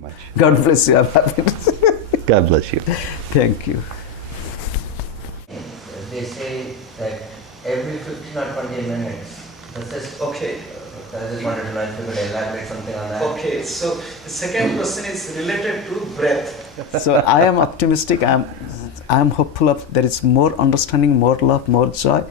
Much. God bless you. I'm happy. God bless you. Thank you. They say that every 15 or 20 minutes, this is Okay. I just wanted to know if you could elaborate something on that. Okay, so the second question is related to breath. So I am optimistic. I am hopeful of there is more understanding, more love, more joy,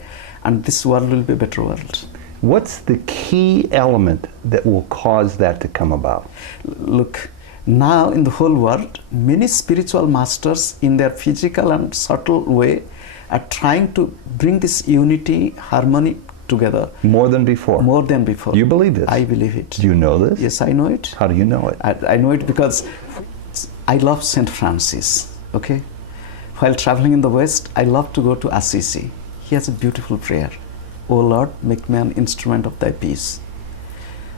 and this world will be a better world. What's the key element that will cause that to come about? Look, now in the whole world, many spiritual masters in their physical and subtle way are trying to bring this unity, harmony together. More than before? More than before. You believe this? I believe it. Do you know this? Yes, I know it. How do you know it? I know it because I love St. Francis, okay? While traveling in the West, I love to go to Assisi. He has a beautiful prayer. O Lord, make me an instrument of thy peace.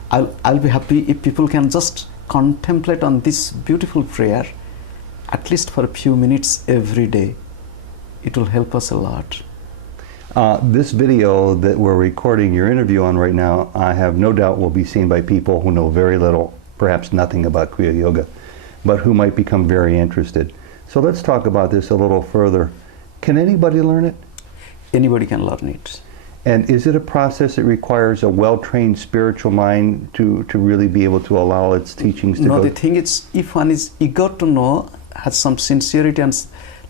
I'll be happy if people can just contemplate on this beautiful prayer, at least for a few minutes every day. It will help us a lot. This video that we're recording your interview on right now, I have no doubt will be seen by people who know very little, perhaps nothing about Kriya Yoga, but who might become very interested. So let's talk about this a little further. Can anybody learn it? Anybody can learn it. And is it a process that requires a well-trained spiritual mind to really be able to allow its teachings to go? No, the thing is, if one is eager to know, has some sincerity and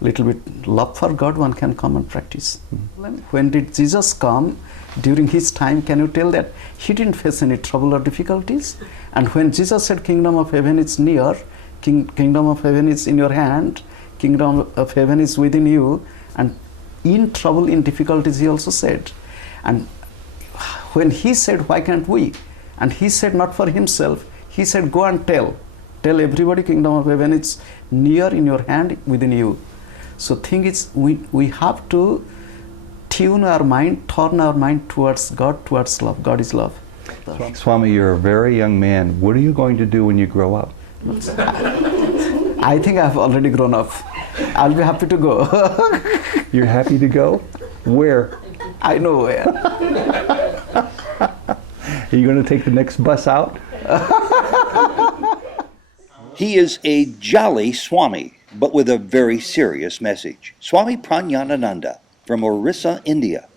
little bit love for God, one can come and practice. Mm-hmm. When did Jesus come? During his time, can you tell that he didn't face any trouble or difficulties? And when Jesus said, kingdom of heaven is near, kingdom of heaven is in your hand, kingdom of heaven is within you, and in trouble, in difficulties, he also said. And when he said, why can't we? And he said not for himself, he said, go and tell everybody, kingdom of heaven is near, in your hand, within you. So thing is, we have to tune our mind, turn our mind towards God, towards love. God is love. Swami, you're a very young man. What are you going to do when you grow up? I think I've already grown up. I'll be happy to go. You're happy to go? Where? I know where. Are you going to take the next bus out? He is a jolly Swami, but with a very serious message. Swami Prajnanananda from Orissa, India.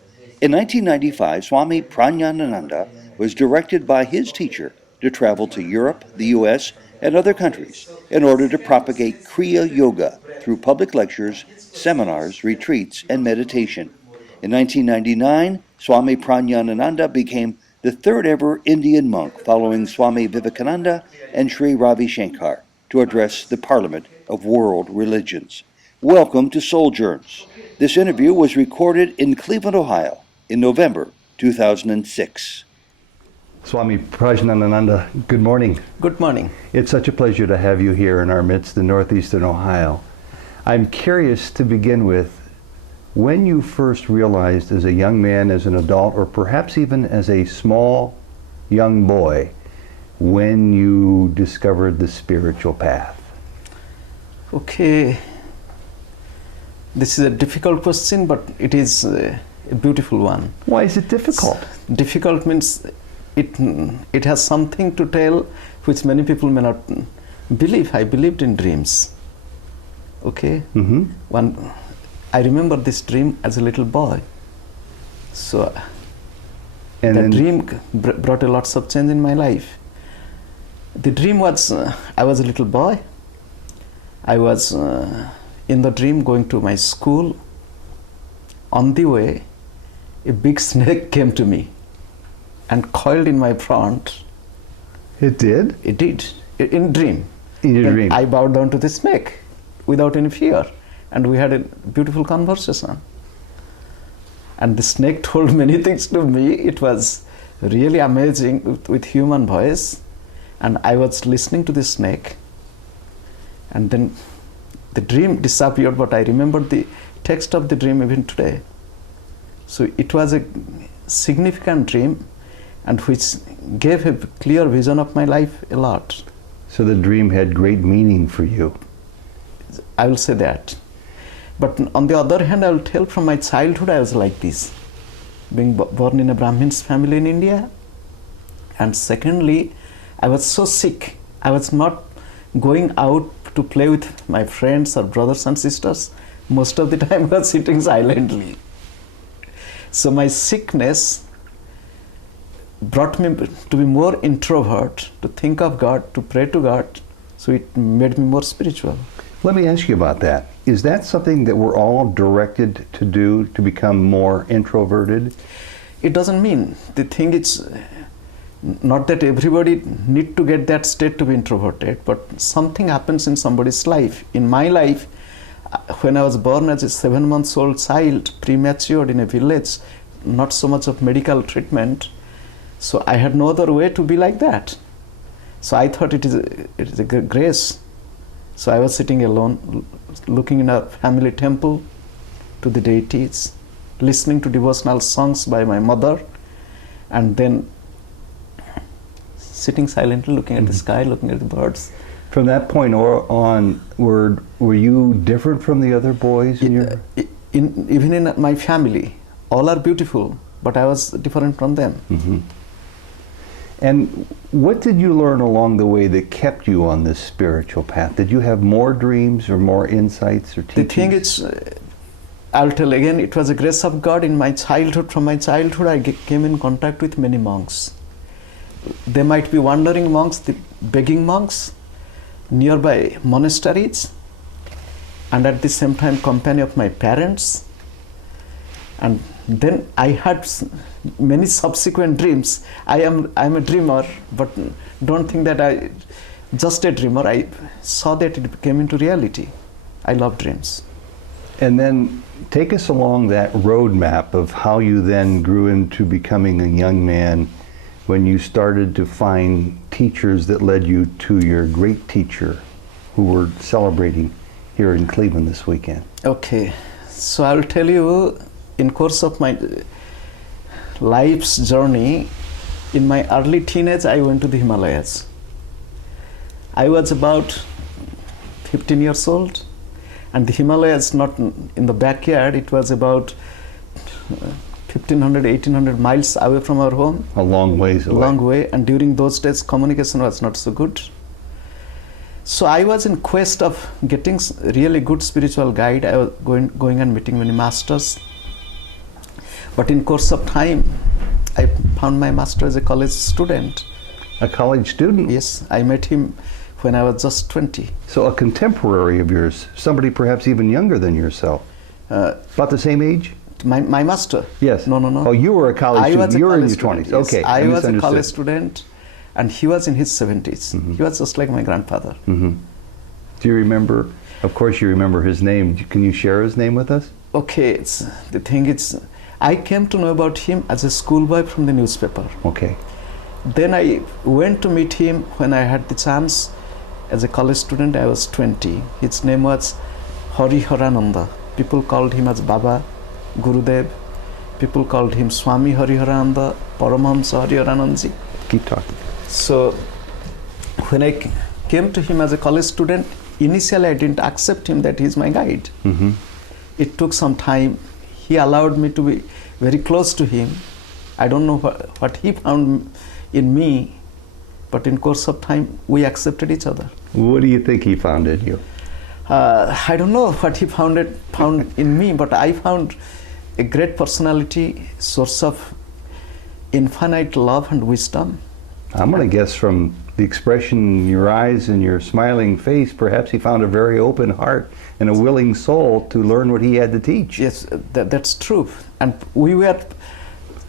In 1995, Swami Prajnanananda was directed by his teacher to travel to Europe, the US, and other countries in order to propagate Kriya Yoga through public lectures, seminars, retreats, and meditation. In 1999, Swami Prajnanananda became the third ever Indian monk following Swami Vivekananda and Shri Ravi Sankar to address the Parliment of World Religions. Welcome to Souljourns. This interview was recorded in Cleveland, Ohio in November 2006. Swami Prajnanananda, good morning. Good morning. It's such a pleasure to have you here in our midst in northeastern Ohio. I'm curious to begin with, when you first realized as a young man, as an adult, or perhaps even as a small young boy, when you discovered the spiritual path? Okay. This is a difficult question, but it is a beautiful one. Why is it difficult? Difficult means it has something to tell which many people may not believe. I believed in dreams. Okay? Mm-hmm. I remember this dream as a little boy. So the dream brought a lots of change in my life. The dream was, I was a little boy. I was in the dream going to my school. On the way, a big snake came to me and coiled in my front. It did? It did, in dream. In your dream? I bowed down to the snake without any fear. And we had a beautiful conversation. And the snake told many things to me. It was really amazing with human voice. And I was listening to the snake. And then the dream disappeared, but I remembered the text of the dream even today. So it was a significant dream, and which gave a clear vision of my life a lot. So the dream had great meaning for you? I will say that. But on the other hand, I will tell from my childhood I was like this. Being born in a Brahmin's family in India. And secondly, I was so sick. I was not going out to play with my friends or brothers and sisters, most of the time I was sitting silently. So my sickness brought me to be more introvert, to think of God, to pray to God. So it made me more spiritual. Let me ask you about that. Is that something that we're all directed to do, to become more introverted? It doesn't mean. The thing is not that everybody need to get that state to be introverted, but something happens in somebody's life. In my life, when I was born as a 7-month-old child, prematured in a village, not so much of medical treatment, so I had no other way to be like that. So I thought it is a grace. So I was sitting alone, looking in a family temple to the deities, listening to devotional songs by my mother, and then sitting silently, looking at the sky, looking at the birds. From that point on, were you different from the other boys in your... Even in my family, all are beautiful, but I was different from them. Mm-hmm. And what did you learn along the way that kept you on this spiritual path? Did you have more dreams or more insights or teachings? The thing is, I'll tell again, it was a grace of God in my childhood. From my childhood, I came in contact with many monks. They might be wandering monks, the begging monks, nearby monasteries, and at the same time company of my parents. And then I had many subsequent dreams. I'm a dreamer, but don't think that I just a dreamer. I saw that it came into reality. I love dreams. And then take us along that roadmap of how you then grew into becoming a young man when you started to find teachers that led you to your great teacher who we're celebrating here in Cleveland this weekend. Okay, so I'll tell you, in course of my life's journey, in my early teenage, I went to the Himalayas. I was about 15 years old, and the Himalayas not in the backyard, it was about 1,500, 1,800 miles away from our home. A long ways away. Long way, and during those days, communication was not so good. So I was in quest of getting really good spiritual guide. I was going and meeting many masters. But in course of time, I found my master as a college student. A college student? Yes, I met him when I was just 20. So a contemporary of yours, somebody perhaps even younger than yourself. About the same age? My master? Yes. No. Oh, you were a college student. You were in your 20s. Yes. Okay. I was a college student, and he was in his 70s. Mm-hmm. He was just like my grandfather. Mm-hmm. Do you remember? Of course you remember his name. Can you share his name with us? Okay, the thing is, I came to know about him as a schoolboy from the newspaper. Okay. Then I went to meet him when I had the chance. As a college student, I was 20. His name was Hariharananda. People called him as Baba, Gurudev. People called him Swami Hariharananda, Paramahamsa Prajnanananda Giri. Keep talking. So when I came to him as a college student, initially I didn't accept him that he's my guide. Mm-hmm. It took some time. He allowed me to be very close to him. I don't know what he found in me, but in course of time we accepted each other. What do you think he found in you? I don't know what he found in me, but I found a great personality, source of infinite love and wisdom. I'm going to guess from the expression in your eyes and your smiling face, perhaps he found a very open heart and a willing soul to learn what he had to teach. Yes, that's true. And we were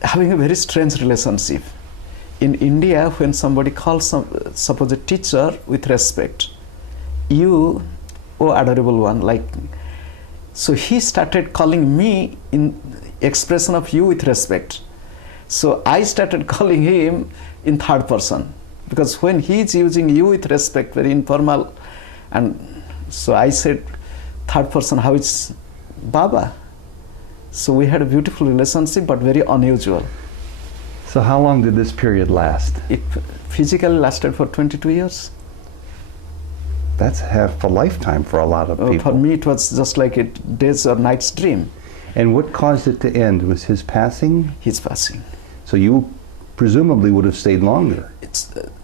having a very strange relationship. In India, when somebody calls suppose a teacher with respect, you, oh adorable one, like, so he started calling me in expression of you with respect. So I started calling him in third person, because when he is using you with respect, very informal, and so I said third person, how is Baba? So we had a beautiful relationship, but very unusual. So how long did this period last? It physically lasted for 22 years. That's half a lifetime for a lot of people. For me, it was just like a day's or night's dream. And what caused it to end? Was his passing? His passing. So you presumably would have stayed longer.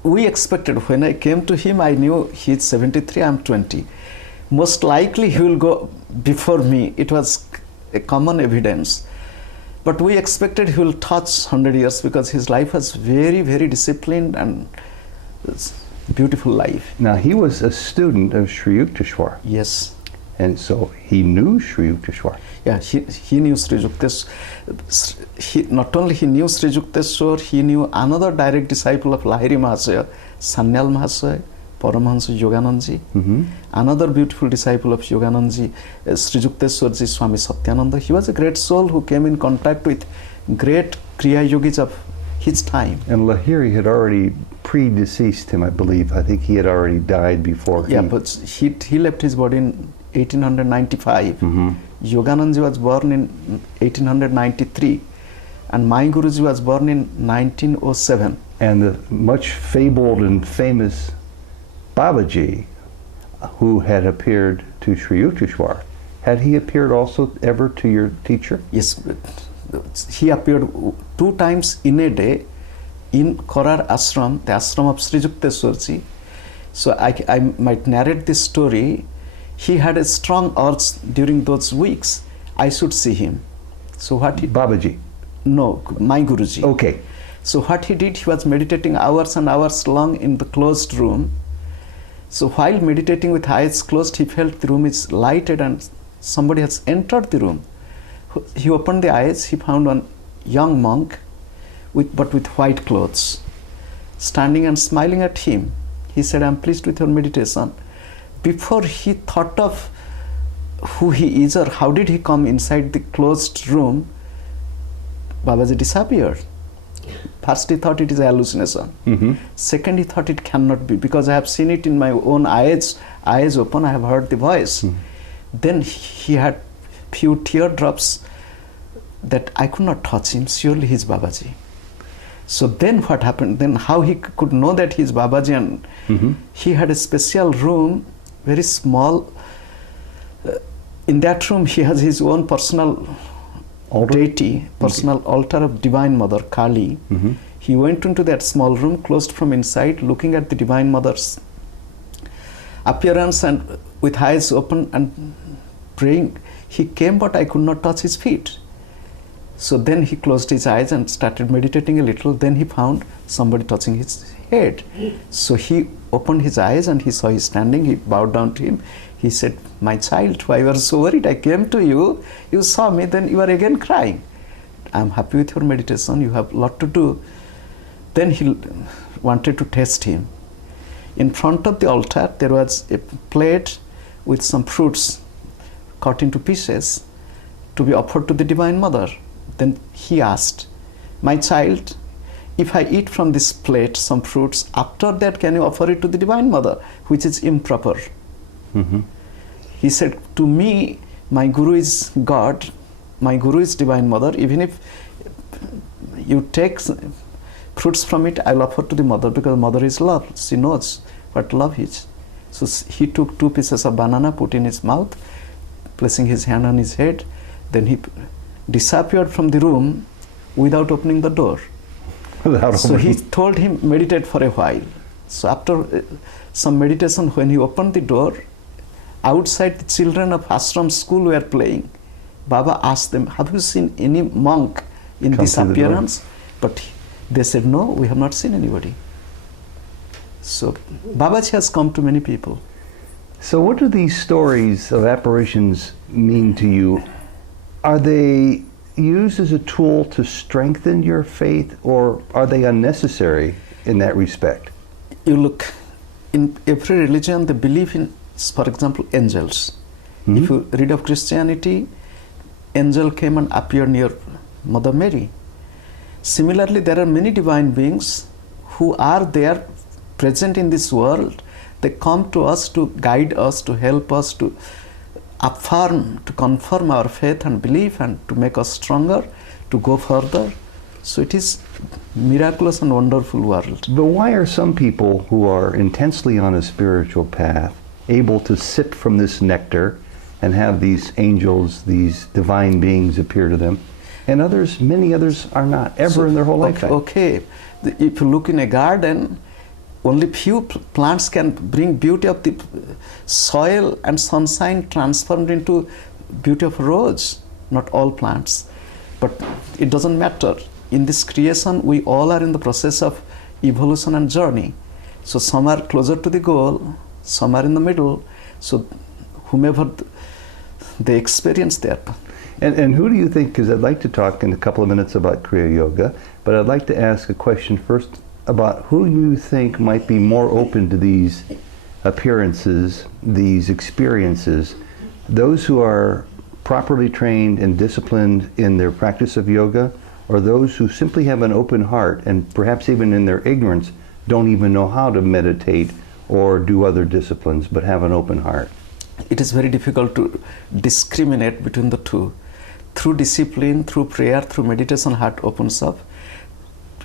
We expected, when I came to him, I knew he's 73, I'm 20. Most likely he will go before me. It was a common evidence. But we expected he will touch 100 years because his life was very, very disciplined and beautiful life. Now, he was a student of Sri Yukteswar. Yes. And so he knew Sri Yukteswar. Yeah, he knew Sri Yukteswar. Not only he knew Sri Yukteswar, he knew another direct disciple of Lahiri Mahasaya, Sanyal Mahasaya, Paramahamsa Yoganandaji. Another beautiful disciple of Yoganandaji, Sri Yukteswarji, Swami Satyananda. He was a great soul who came in contact with great Kriya Yogis of his time. And Lahiri had already predeceased him, I believe. I think he had already died before Yeah, but he left his body in 1895. Yoganandaji was born in 1893 and my Guruji was born in 1907. And the much fabled and famous Babaji, who had appeared to Sri Yukteswar, had he appeared also ever to your teacher? Yes, he appeared 2 times in a day in Korar Ashram, the ashram of Sri Yukteswarji. So I might narrate this story. He had a strong urge during those weeks. I should see him. So what he... Babaji? No, my Guruji. Okay. So what he did, he was meditating hours and hours long in the closed room. So while meditating with eyes closed, he felt the room is lighted and somebody has entered the room. He opened the eyes, he found one young monk, but with white clothes, standing and smiling at him. He said, "I'm pleased with your meditation." Before he thought of who he is or how did he come inside the closed room, Babaji disappeared. First he thought it is a hallucination. Second he thought it cannot be because I have seen it in my own eyes open, I have heard the voice. Then he had few teardrops that I could not touch him, surely he is Babaji. So then what happened, then how he could know that he is Babaji, and he had a special room, very small. In that room he has his own personal deity, personal altar of Divine Mother, Kali. He went into that small room, closed from inside, looking at the Divine Mother's appearance and with eyes open and praying. He came, but I could not touch his feet. So then he closed his eyes and started meditating a little. Then he found somebody touching his head. So he opened his eyes and he saw he standing. He bowed down to him. He said, "My child, why you are so worried? I came to you, you saw me, then you are again crying. I'm happy with your meditation, you have a lot to do." Then he wanted to test him. In front of the altar, there was a plate with some fruits cut into pieces to be offered to the Divine Mother. Then he asked, "My child, if I eat from this plate some fruits, after that can you offer it to the Divine Mother, which is improper?" He said, "To me, my Guru is God, my Guru is Divine Mother. Even if you take fruits from it, I'll offer to the Mother because Mother is love. She knows what love is." So he took 2 pieces of banana, put in his mouth, placing his hand on his head. Then he disappeared from the room without opening the door. So he told him, "Meditate for a while." So after some meditation, when he opened the door, outside the children of ashram school were playing. Baba asked them, "Have you seen any monk in this appearance?" But they said, "No, we have not seen anybody." So Babaji has come to many people. So what do these stories of apparitions mean to you? Are they used as a tool to strengthen your faith, or are they unnecessary in that respect? You look, in every religion they believe in, for example, angels. If you read of Christianity, angel came and appeared near Mother Mary. Similarly, there are many divine beings who are there present in this world. They come to us to guide us, to help us, to affirm, to confirm our faith and belief and to make us stronger, to go further. So it is miraculous and wonderful world. But why are some people who are intensely on a spiritual path able to sip from this nectar and have these angels, these divine beings appear to them, and others, many others are not, ever in their whole lifetime? Okay, If you look in a garden, only few plants can bring beauty of the soil and sunshine transformed into beauty of rose, not all plants. But it doesn't matter. In this creation, we all are in the process of evolution and journey. So some are closer to the goal, some are in the middle. So whomever they experience that. And who do you think, because I'd like to talk in a couple of minutes about Kriya Yoga, but I'd like to ask a question first about who you think might be more open to these appearances, these experiences, those who are properly trained and disciplined in their practice of yoga, or those who simply have an open heart and perhaps even in their ignorance don't even know how to meditate or do other disciplines but have an open heart? It is very difficult to discriminate between the two. Through discipline, through prayer, through meditation, heart opens up.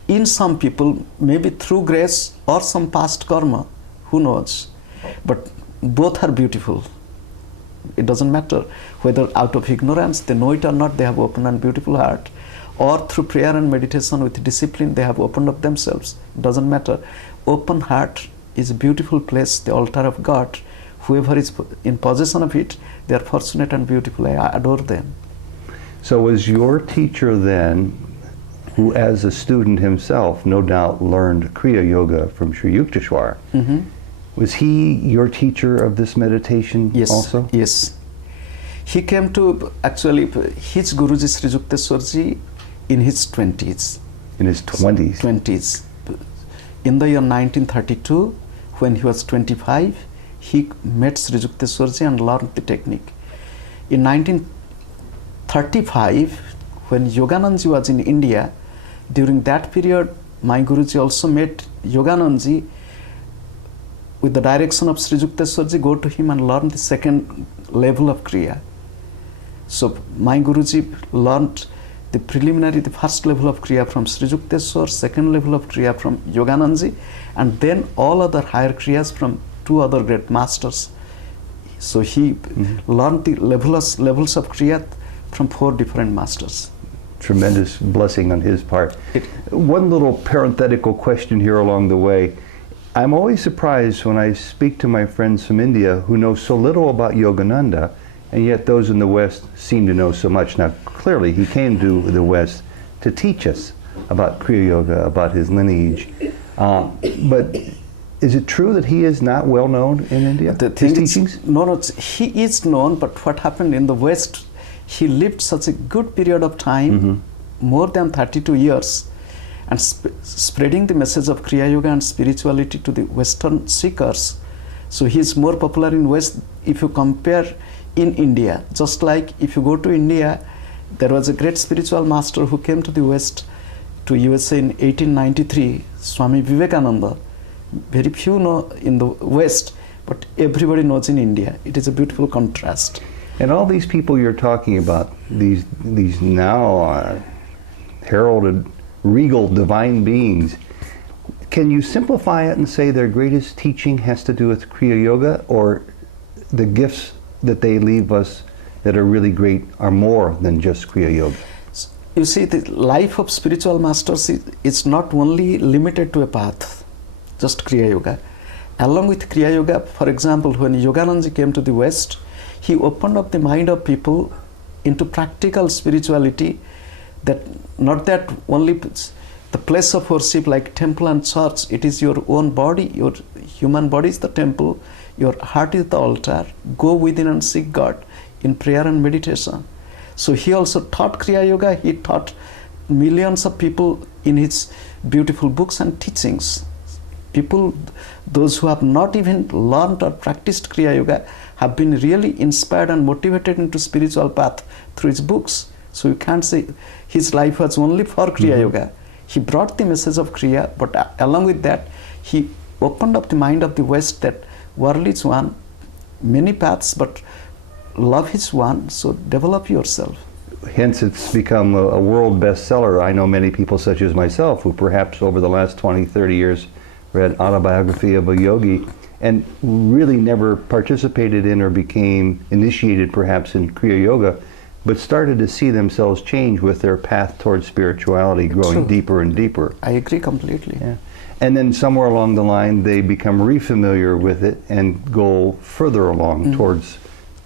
In some people, maybe through grace or some past karma, who knows? But both are beautiful. It doesn't matter whether out of ignorance they know it or not, they have open and beautiful heart, or through prayer and meditation with discipline they have opened up themselves. It doesn't matter. Open heart is a beautiful place, the altar of God. Whoever is in possession of it, they are fortunate and beautiful. I adore them. So was your teacher then, who as a student himself no doubt learned Kriya Yoga from Shri Yukteswar, was he your teacher of this meditation also? Yes. He came to, actually, his Guruji Sri Yukteswarji in his 20s. In his 20s? 20s. In the year 1932, when he was 25, he met Sri Yukteswarji and learned the technique. In 1935, when Yoganandaji was in India, during that period, my Guruji also met Yoganandaji with the direction of Sri Yukteswarji, go to him and learn the second level of Kriya. So my Guruji learned the preliminary, the first level of Kriya from Sri Yukteswar, second level of Kriya from Yoganandaji, and then all other higher Kriyas from two other great masters. So he learned the levels of Kriya from 4 different masters. Tremendous blessing on his part. One little parenthetical question here along the way. I'm always surprised when I speak to my friends from India who know so little about Yogananda, and yet those in the West seem to know so much. Now, clearly, he came to the West to teach us about Kriya Yoga, about his lineage. But is it true that he is not well known in India? His teachings? No, he is known, but what happened in the West, he lived such a good period of time, more than 32 years, and spreading the message of Kriya Yoga and spirituality to the Western seekers. So he is more popular in West if you compare in India. Just like if you go to India, there was a great spiritual master who came to the West, to USA in 1893, Swami Vivekananda. Very few know in the West, but everybody knows in India. It is a beautiful contrast. And all these people you're talking about, these now heralded regal divine beings, can you simplify it and say their greatest teaching has to do with Kriya Yoga, or the gifts that they leave us that are really great are more than just Kriya Yoga? You see, the life of spiritual masters is not only limited to a path, just Kriya Yoga. Along with Kriya Yoga, for example, when Yoganandaji came to the West, he opened up the mind of people into practical spirituality, that not that only the place of worship like temple and church, it is your own body, your human body is the temple, your heart is the altar. Go within and seek God in prayer and meditation. So he also taught Kriya Yoga, he taught millions of people in his beautiful books and teachings. People, those who have not even learned or practiced Kriya Yoga, have been really inspired and motivated into spiritual path through his books. So you can't say his life was only for Kriya Yoga. He brought the message of Kriya, but along with that, he opened up the mind of the West that world is one, many paths, but love is one, so develop yourself. Hence it's become a world bestseller. I know many people such as myself who perhaps over the last 20, 30 years read Autobiography of a Yogi and really never participated in or became initiated perhaps in Kriya Yoga, but started to see themselves change with their path towards spirituality, growing True. deeper and deeper. I agree completely. Yeah. And then somewhere along the line, they become refamiliar with it and go further along towards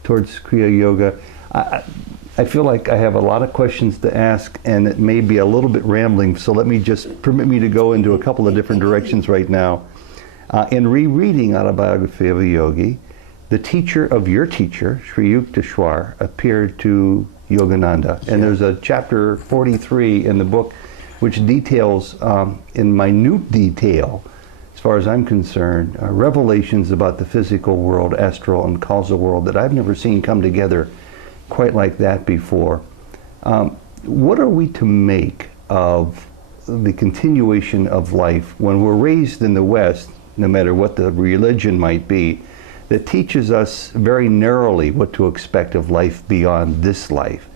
Kriya Yoga. I feel like I have a lot of questions to ask, and it may be a little bit rambling, so let me just permit me to go into a couple of different directions right now. In rereading Autobiography of a Yogi, the teacher of your teacher, Shri Yukteswar, appeared to Yogananda. And there's a chapter 43 in the book which details, in minute detail, as far as I'm concerned, revelations about the physical world, astral and causal world that I've never seen come together quite like that before. What are we to make of the continuation of life when we're raised in the West, no matter what the religion might be, that teaches us very narrowly what to expect of life beyond this life?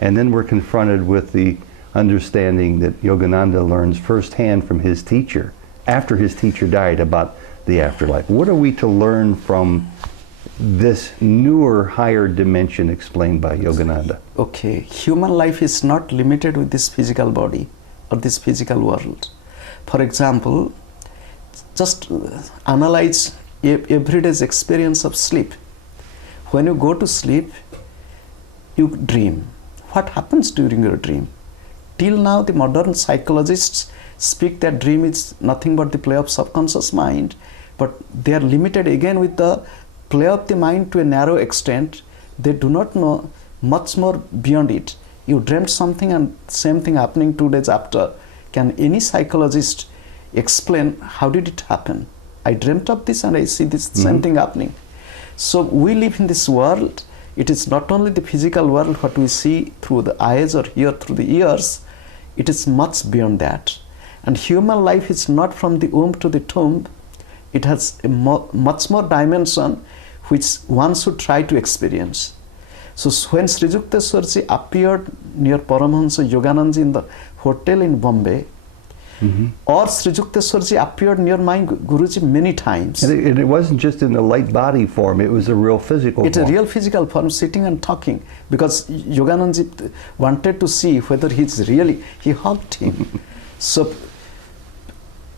And then we're confronted with the understanding that Yogananda learns firsthand from his teacher, after his teacher died, about the afterlife. What are we to learn from this newer, higher dimension explained by Yogananda? Okay, human life is not limited with this physical body or this physical world. For example, just analyze everyday's experience of sleep. When you go to sleep, you dream. What happens during your dream? Till now, the modern psychologists speak that dream is nothing but the play of subconscious mind, but they are limited again with the play of the mind to a narrow extent. They do not know much more beyond it. You dreamt something and same thing happening 2 days after. Can any psychologist explain how did it happen? I dreamt of this and I see this same thing happening. So we live in this world. It is not only the physical world, what we see through the eyes or hear through the ears. It is much beyond that. And human life is not from the womb to the tomb. It has a much more dimension which one should try to experience. So when Sri Yukteswarji appeared near Paramahamsa Yoganandaji in the hotel in Bombay, or Sri Yukteswarji appeared near my Guruji many times. And it wasn't just in a light body form, it was a real physical form. It's a real physical form, sitting and talking, because Yoganandaji wanted to see whether he's really, he hugged him. So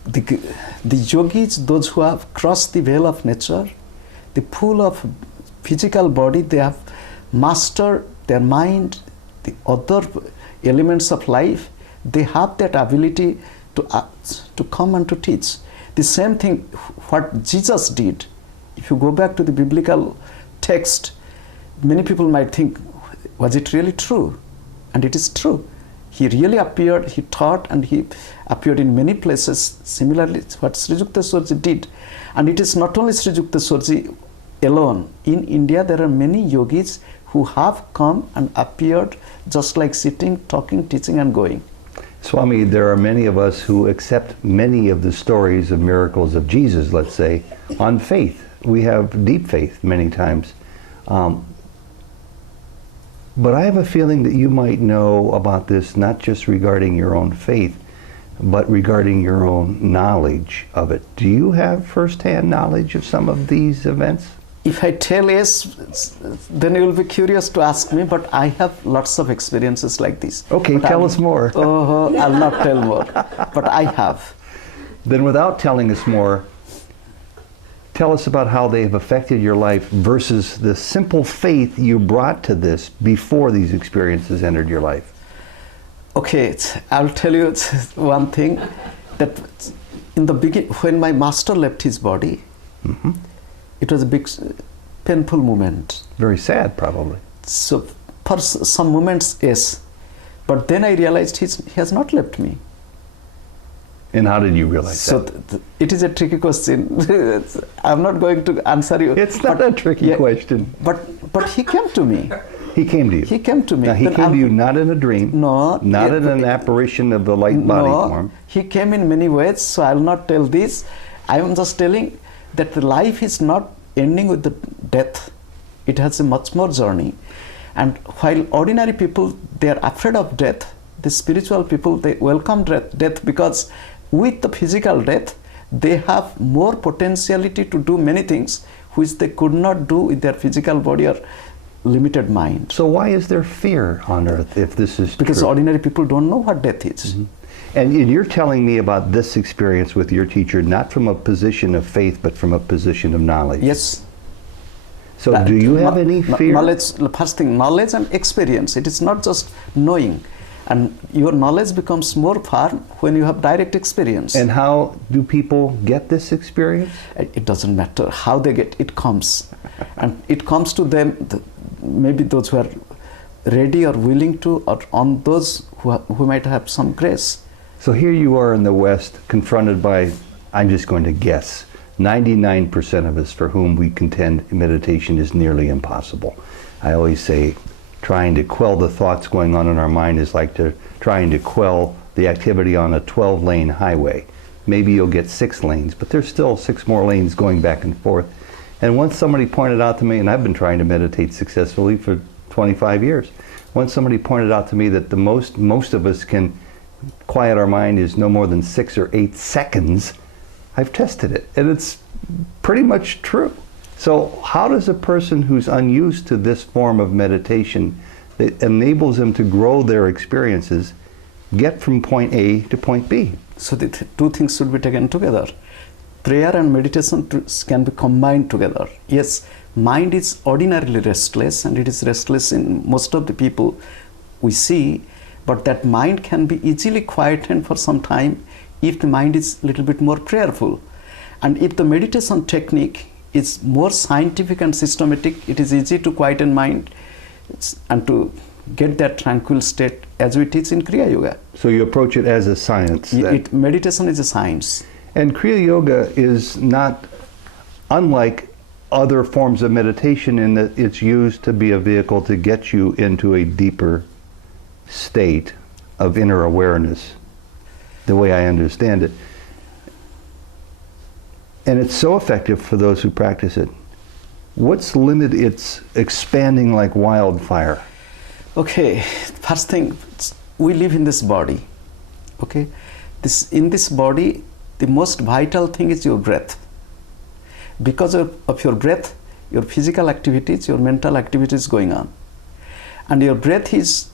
the yogis, those who have crossed the veil of nature, the pool of physical body, they have mastered their mind, the other elements of life. They have that ability to come and to teach. The same thing what Jesus did. If you go back to the biblical text, many people might think, was it really true? And it is true. He really appeared, he taught, and he appeared in many places. Similarly, what Sri Yukteswarji did. And it is not only Sri Yukteswarji alone. In India, there are many yogis who have come and appeared just like sitting, talking, teaching, and going. Swami, there are many of us who accept many of the stories of miracles of Jesus, let's say, on faith. We have deep faith many times. But I have a feeling that you might know about this not just regarding your own faith, but regarding your own knowledge of it. Do you have first-hand knowledge of some of these events? If I tell yes, then you will be curious to ask me, but I have lots of experiences like this. Okay, but tell us more. I'll not tell more, but I have. Then without telling us more, tell us about how they have affected your life versus the simple faith you brought to this before these experiences entered your life. Okay, I'll tell you one thing, that in the beginning, when my master left his body, it was a big, painful moment. Very sad, probably. So for some moments, yes. But then I realized he has not left me. And how did you realize that? So it is a tricky question. I'm not going to answer you. It's not a tricky question. But he came to me. He came to you. He came to me. Now, he came to you not in a dream. No. Not in an apparition of the light body form. He came in many ways, so I'll not tell this. I am just telling that the life is not ending with the death. It has a much more journey. And while ordinary people, they are afraid of death, the spiritual people, they welcome death because with the physical death, they have more potentiality to do many things which they could not do with their physical body or limited mind. So why is there fear on earth if this is Because true? ordinary people don't know what death is. And you're telling me about this experience with your teacher, not from a position of faith, but from a position of knowledge. Yes. So do you have any fear? Knowledge, first thing, knowledge and experience. It is not just knowing. And your knowledge becomes more firm when you have direct experience. And how do people get this experience? It doesn't matter how they get it comes. And it comes to them, maybe those who are ready or willing to, or on those who might have some grace. So here you are in the West, confronted by, I'm just going to guess, 99% of us for whom we contend meditation is nearly impossible. I always say trying to quell the thoughts going on in our mind is like trying to quell the activity on a 12-lane highway. Maybe you'll get 6 lanes, but there's still 6 more lanes going back and forth. And once somebody pointed out to me, and I've been trying to meditate successfully for 25 years, once somebody pointed out to me that the most of us can quiet our mind is no more than 6 or 8 seconds, I've tested it, and it's pretty much true. So how does a person who's unused to this form of meditation that enables them to grow their experiences get from point A to point B? So the two things should be taken together. Prayer and meditation can be combined together. Yes, mind is ordinarily restless, and it is restless in most of the people we see, but that mind can be easily quietened for some time if the mind is a little bit more prayerful. And if the meditation technique is more scientific and systematic, it is easy to quieten mind and to get that tranquil state as we teach in Kriya Yoga. So you approach it as a science. Meditation is a science. And Kriya Yoga is not unlike other forms of meditation in that it's used to be a vehicle to get you into a deeper state of inner awareness, the way I understand it. And it's so effective for those who practice it. What's limited its expanding like wildfire? Okay, first thing, we live in this body. Okay, in this body, the most vital thing is your breath. Because of your breath, your physical activities, your mental activities going on. And your breath is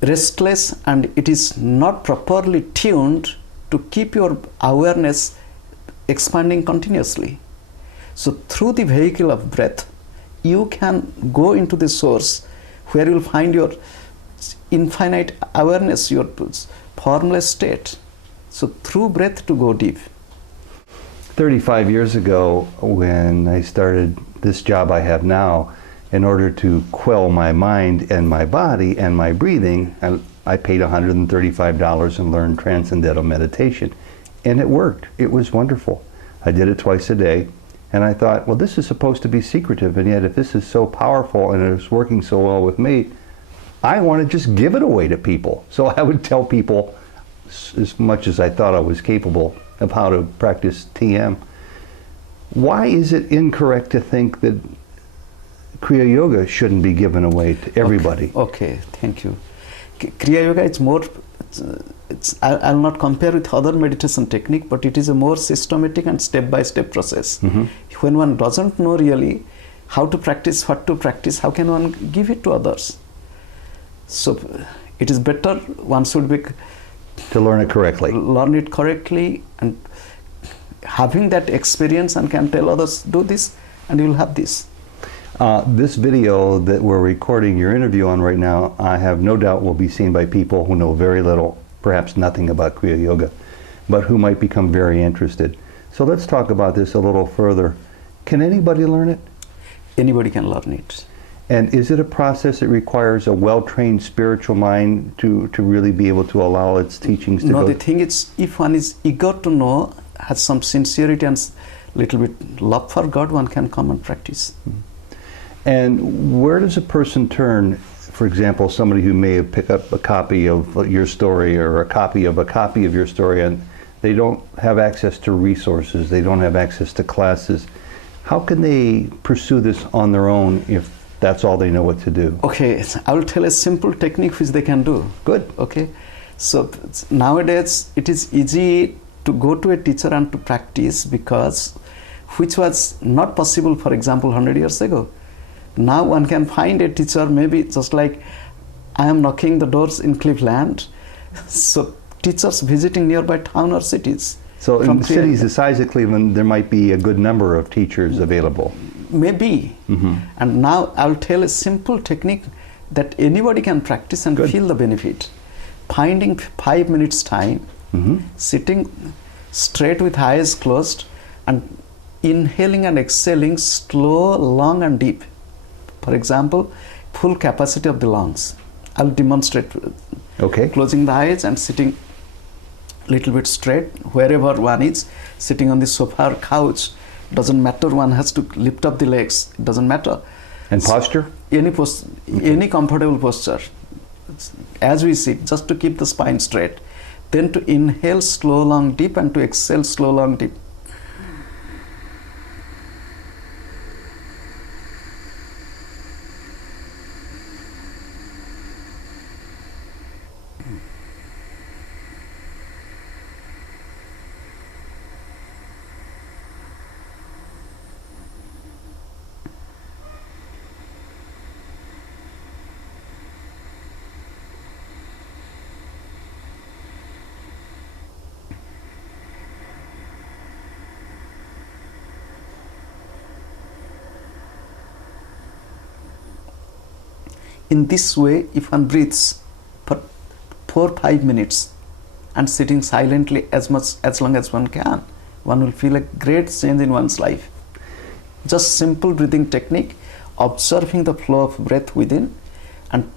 restless, and it is not properly tuned to keep your awareness expanding continuously. So through the vehicle of breath, you can go into the source where you'll find your infinite awareness, your formless state. So through breath to go deep. 35 years ago, when I started this job I have now, in order to quell my mind and my body and my breathing, I paid $135 and learned transcendental meditation. And it worked. It was wonderful. I did it twice a day. And I thought, well, this is supposed to be secretive, and yet if this is so powerful and it's working so well with me, I want to just give it away to people. So I would tell people, as much as I thought I was capable of how to practice TM. Why is it incorrect to think that Kriya Yoga shouldn't be given away to everybody? Okay, thank you. Kriya Yoga is more, I'll not compare with other meditation technique, but it is a more systematic and step-by-step process. When one doesn't know really how to practice, what to practice, how can one give it to others? So it is better one should be to learn it correctly. Learn it correctly, and having that experience, and can tell others, do this and you'll have this. This video that we're recording your interview on right now, I have no doubt will be seen by people who know very little, perhaps nothing about Kriya Yoga, but who might become very interested. So let's talk about this a little further. Can anybody learn it? Anybody can learn it. And is it a process that requires a well-trained spiritual mind to really be able to allow its teachings to go? No, the thing is, if one is eager to know, has some sincerity and little bit love for God, one can come and practice. And where does a person turn, for example, somebody who may have picked up a copy of your story or a copy of your story, and they don't have access to resources, they don't have access to classes. How can they pursue this on their own if that's all they know what to do? Okay, I will tell a simple technique which they can do. Good. Okay, so nowadays it is easy to go to a teacher and to practice, because which was not possible, for example, 100 years ago. Now one can find a teacher, maybe just like I am knocking the doors in Cleveland. So teachers visiting nearby town or cities. So in from cities the size of Cleveland, there might be a good number of teachers available. Maybe. And now I'll tell a simple technique that anybody can practice and feel the benefit. Finding 5 minutes time, sitting straight with eyes closed, and inhaling and exhaling slow, long and deep. For example, full capacity of the lungs. I'll demonstrate. Okay. Closing the eyes and sitting little bit straight, wherever one is, sitting on the sofa or couch. Doesn't matter, one has to lift up the legs, it doesn't matter. And posture? Any comfortable posture. As we sit, just to keep the spine straight. Then to inhale slow, long, deep, and to exhale slow, long, deep. In this way, if one breathes for 4-5 minutes and sitting silently as long as one can, one will feel a great change in one's life. Just simple breathing technique, observing the flow of breath within. And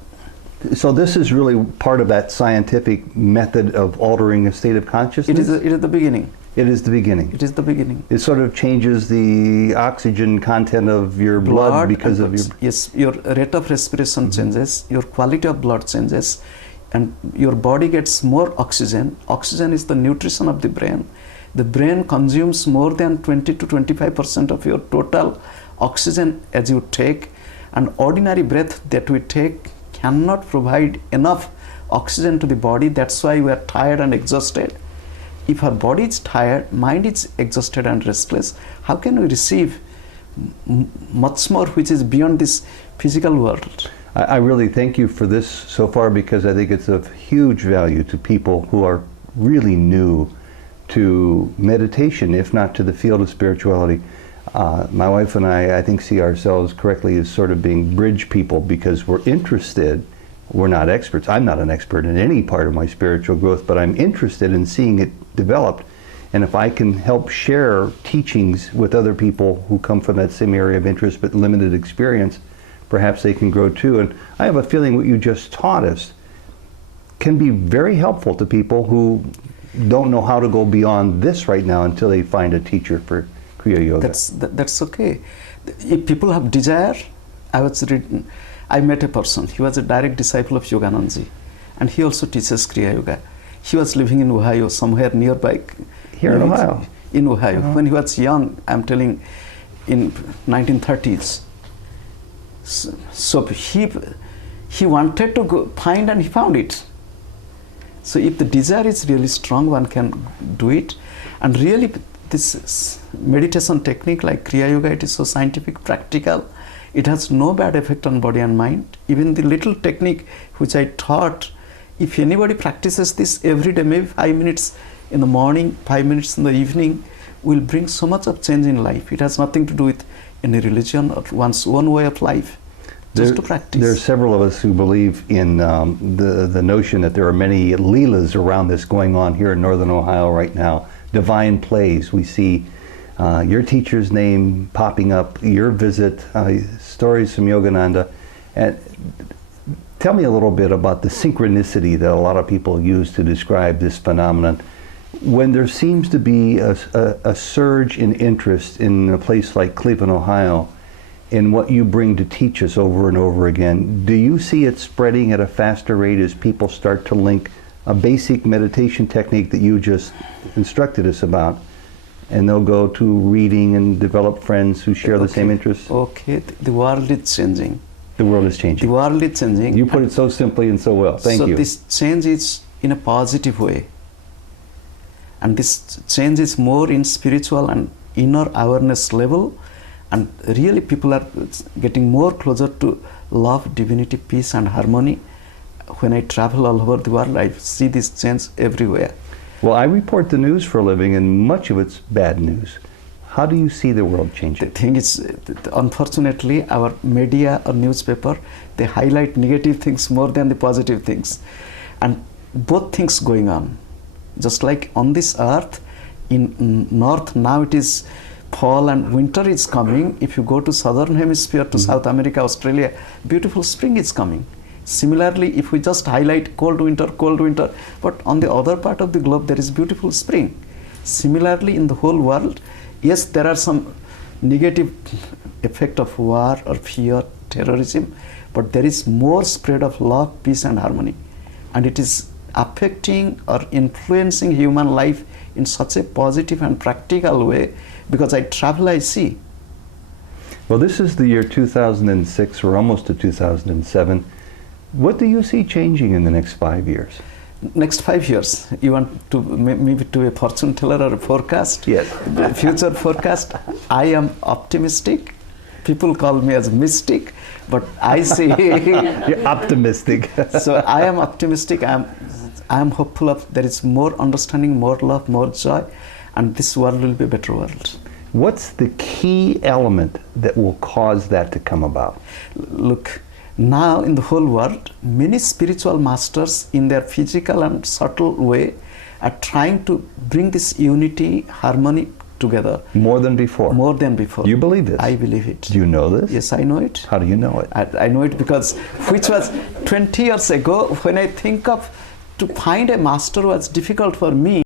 so this is really part of that scientific method of altering a state of consciousness? it is the beginning. It is the beginning. It is the beginning. It sort of changes the oxygen content of your blood because of your... Yes, your rate of respiration changes, your quality of blood changes, and your body gets more oxygen. Oxygen is the nutrition of the brain. The brain consumes more than 20 to 25% of your total oxygen as you take, and ordinary breath that we take cannot provide enough oxygen to the body. That's why we are tired and exhausted. If our body is tired, mind is exhausted and restless, how can we receive much more which is beyond this physical world? I really thank you for this so far, because I think it's of huge value to people who are really new to meditation, if not to the field of spirituality. My wife and I think, see ourselves correctly as sort of being bridge people, because we're interested. We're not experts. I'm not an expert in any part of my spiritual growth, but I'm interested in seeing it developed. And if I can help share teachings with other people who come from that same area of interest but limited experience, perhaps they can grow too. And I have a feeling what you just taught us can be very helpful to people who don't know how to go beyond this right now until they find a teacher for Kriya Yoga. That's okay. If people have desire, I met a person, he was a direct disciple of Yoganandaji, and he also teaches Kriya Yoga. He was living in Ohio, somewhere nearby. Here in Ohio? In Ohio. When he was young, I'm telling, in 1930s. So he wanted to go find, and he found it. So if the desire is really strong, one can do it. And really, this meditation technique like Kriya Yoga, it is so scientific, practical. It has no bad effect on body and mind. Even the little technique which I taught, if anybody practices this every day, maybe 5 minutes in the morning, 5 minutes in the evening, will bring so much of change in life. It has nothing to do with any religion or one's own way of life. Just to practice. There are several of us who believe in the notion that there are many leelas around this going on here in northern Ohio right now. Divine plays. We see your teacher's name popping up, your visit, stories from Yogananda. And tell me a little bit about the synchronicity that a lot of people use to describe this phenomenon. When there seems to be a surge in interest in a place like Cleveland, Ohio, in what you bring to teach us over and over again, do you see it spreading at a faster rate as people start to link a basic meditation technique that you just instructed us about, and they'll go to reading and develop friends who share the same interests? Okay, the world is changing. The world is changing. The world is changing. You put it so simply and so well. Thank you. So this change is in a positive way. And this change is more in spiritual and inner awareness level, And really people are getting more closer to love, divinity, peace and harmony. When I travel all over the world, I see this change everywhere. Well, I report the news for a living, and much of it's bad news. How do you see the world The changing? thing is, unfortunately, our media or newspaper, they highlight negative things more than the positive things. And both things going on. Just like on this earth, in north now it is fall and winter is coming. If you go to southern hemisphere, to South America, Australia, beautiful spring is coming. Similarly, if we just highlight cold winter, but on the other part of the globe there is beautiful spring. Similarly, in the whole world, yes, there are some negative effect of war or fear, terrorism, but there is more spread of love, peace and harmony. And it is affecting or influencing human life in such a positive and practical way, because I travel, I see. Well, this is the year 2006, we're almost to 2007. What do you see changing in the next 5 years? Next 5 years, you want to maybe to a fortune teller or a forecast? Yes. The future forecast, I am optimistic. People call me as mystic, but I say You're optimistic. so I am optimistic. I am hopeful of there is more understanding, more love, more joy, and this world will be a better world. What's the key element that will cause that to come about? Look, now in the whole world, many spiritual masters in their physical and subtle way are trying to bring this unity, harmony together. More than before? More than before. You believe this? I believe it. Do you know this? Yes, I know it. How do you know it? I know it because, which was 20 years ago, when I think of to find a master was difficult for me.